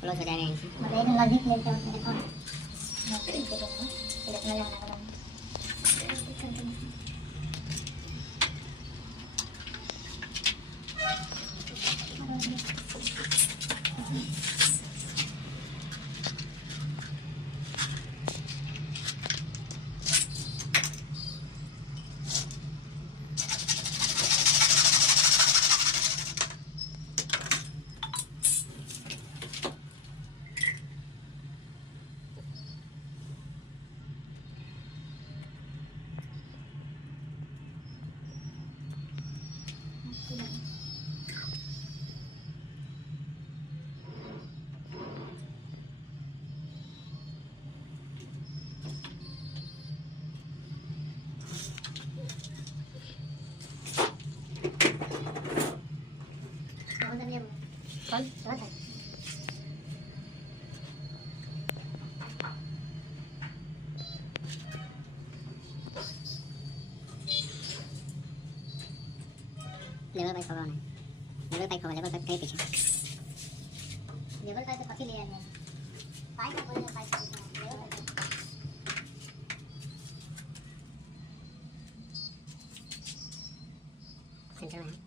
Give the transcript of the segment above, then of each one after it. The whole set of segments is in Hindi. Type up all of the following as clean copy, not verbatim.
क्लोज हो जाएगा इनसे। मतलब एक नजदीक लेते हैं देखो नजदीक देखो इतना जाना है कौन बहुत है लेवल पाइप होगा नहीं, लेवल पाइप होगा, लेवल पाइप कहीं पीछे। लेवल पाइप तो पति ले आए पाइप का बोले पाइप लेवल सेंटर में है।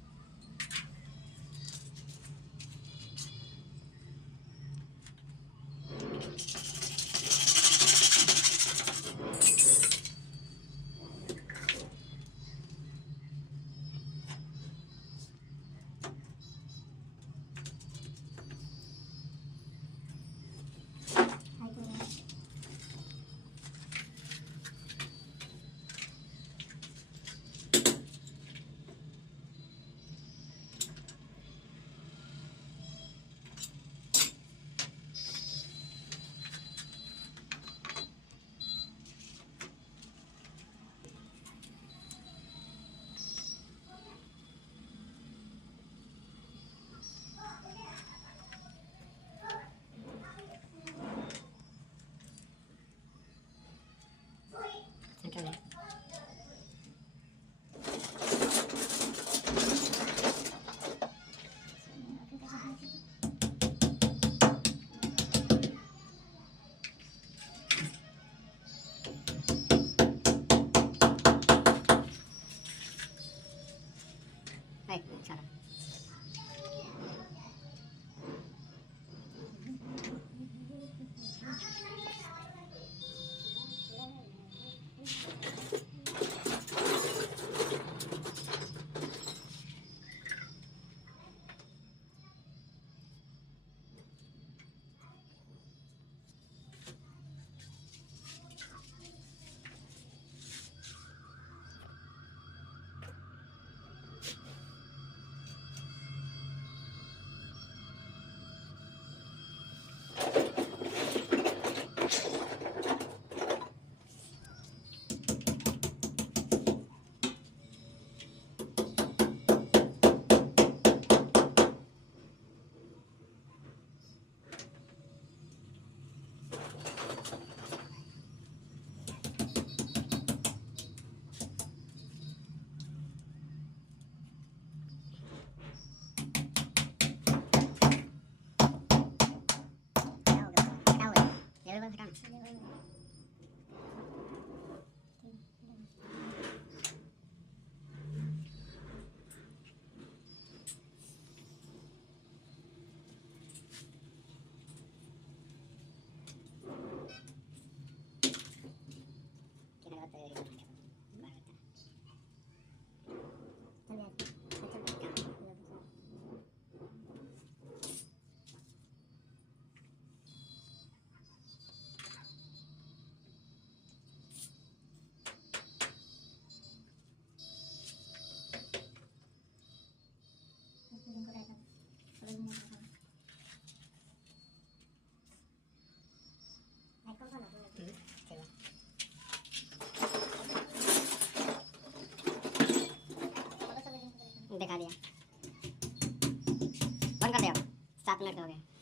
सेंटर में है। चलो लेवल पाइप हटाना। दिखा दिया, बंद कर दे अब, 7 मिनट हो गए।